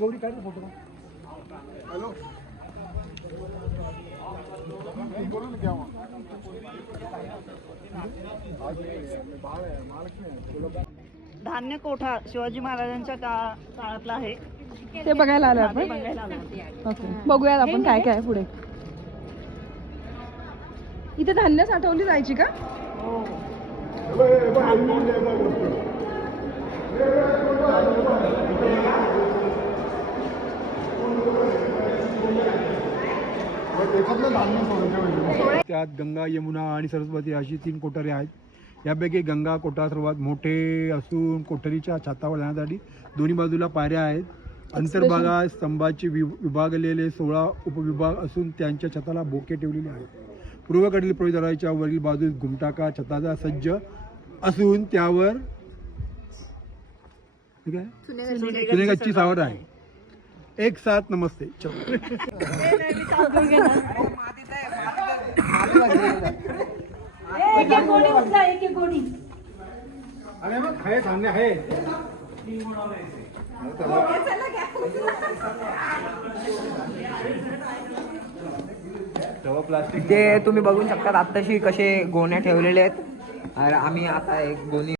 गौरी काढ photo. Hello बोलो ना क्या धान्य कोठा शिवाजी महाराजांच्या काळातला आहे. ते बघायला आलो आपण. ओके, बघूयात आपण काय काय पुढे. इथे धान्य साठवली जायची का? हो. त्यात गंगा, यमुना आणि सरस्वती अशी 3 कोठारे आहेत. यापैकी गंगा कोठार सर्वात मोठे असून कोठरीच्या छतावर जाण्यासाठी दोन्ही बाजूला पायऱ्या आहेत. अंतर्भागात स्तंभाचे विभागलेले 16 उपविभाग असून त्यांच्या छताला बोके ठेवलेले आहेत. पूर्वेकडील प्रवेशद्वाराच्या वरील बाजूस घुमटाका छताचा सज्ज असून त्यावर सुनेगच्ची सावट आहे. एक साथ नमस्ते. अरे मग आहे सामने आहे. ते तुम्ही बघू शकता आत्ताशी कसे गोण्या ठेवलेले आहेत. आम्ही आता एक गोणी